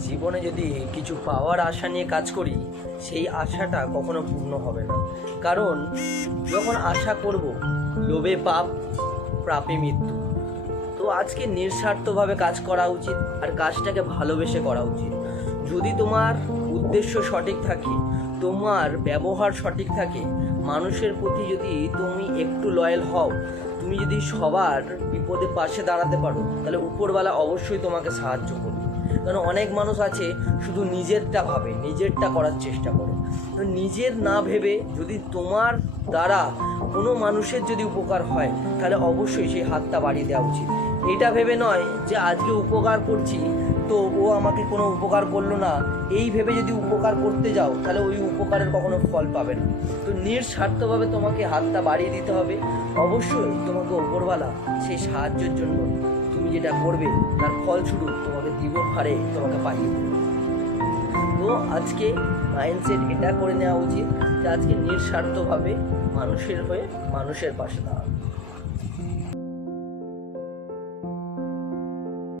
জীবনে যদি কিছু পাওয়ার আশা নিয়ে কাজ করি, সেই আশাটা কখনো পূর্ণ হবে না। কারণ, যখন আশা করব, লোভে পাপ প্রাপে মৃত্যু। তো আজকে নিঃস্বার্থভাবে কাজ করা উচিত, আর কাজটাকে ভালোবেসে করা উচিত। যদি তোমার উদ্দেশ্য সঠিক থাকে, তোমার ব্যবহার সঠিক থাকে, মানুষের প্রতি যদি তুমি একটু লয়াল হও, তুমি যদি সবার বিপদে পাশে দাঁড়াতে পারো, তাহলে উপরওয়ালা অবশ্যই তোমাকে সাহায্য করবে। কারণ অনেক মানুষ আছে শুধু নিজেরটা ভাবে, নিজেরটা করার চেষ্টা করে। নিজের না ভেবে যদি তোমার দ্বারা কোনো মানুষের যদি উপকার হয়, তাহলে অবশ্যই সেই হাতটা বাড়িয়ে দেওয়া উচিত। এটা ভেবে নয় যে আজকে উপকার করছি। তো ও আমাকে কোনো উপকার করল না। এই ভেবে যদি উপকার করতে যাও, তাহলে ওই উপকারের কখনো ফল পাবে না। তো নিঃস্বার্থভাবে তোমাকে হাতটা বাড়িয়ে দিতে হবে। অবশ্যই তোমাকে ওপরওয়ালা সেই সাহায্যের জন্য তুমি যেটা করবে, তার ফলস্বরূপ তোমাকে দ্বিগুণ হারে তোমাকে পাইয়ে দেবে। তো আজকে মাইন্ডসেট এটা করে নেওয়া উচিত যে আজকে নিঃস্বার্থভাবে মানুষের হয়ে মানুষের পাশে দাঁড়ানো।